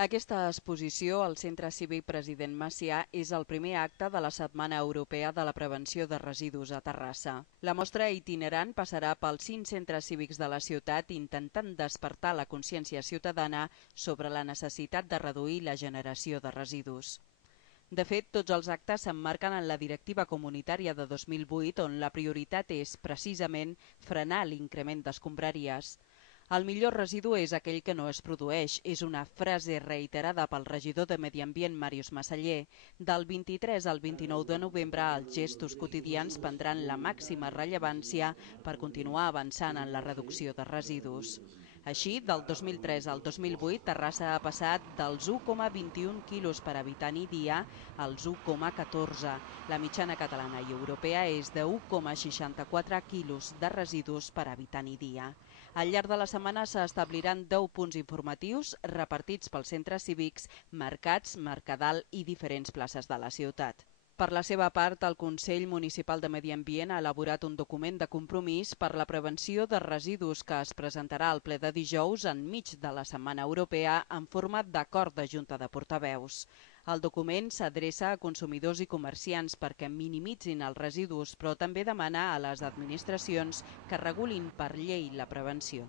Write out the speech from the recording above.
Aquesta exposició al Centre Cívic President Macià és el primer acte de la Setmana Europea de la Prevenció de Residus a Terrassa. La mostra itinerant passarà pels 5 centres cívics de la ciutat intentant despertar la consciència ciutadana sobre la necessitat de reduir la generació de residus. De fet, tots els actes s'emmarquen en la Directiva Comunitària de 2008, on la prioritat és, precisament, frenar l'increment d'escombraries. El millor residu és aquell que no es produeix, és una frase reiterada pel regidor de Medi Ambient, Màrius Massaller. Del 23 al 29 de novembre, els gestos quotidians prendran la màxima rellevància per continuar avançant en la reducció de residus. Així, del 2003 al 2008, Terrassa ha passat dels 1,21 quilos per habitant i dia als 1,14. La mitjana catalana i europea és de 1,64 quilos de residus per habitant i dia. Al llarg de la setmana s'establiran 10 punts informatius repartits pels centres cívics, mercats, Mercadal i diferents places de la ciutat. Per la seva part, el Consell Municipal de Medi Ambient ha elaborat un document de compromís per la prevenció de residus que es presentarà al ple de dijous enmig de la Setmana Europea en format d'acord de Junta de Portaveus. El document s'adreça a consumidors i comerciants perquè minimitzin els residus, però també demana a les administracions que regulin per llei la prevenció.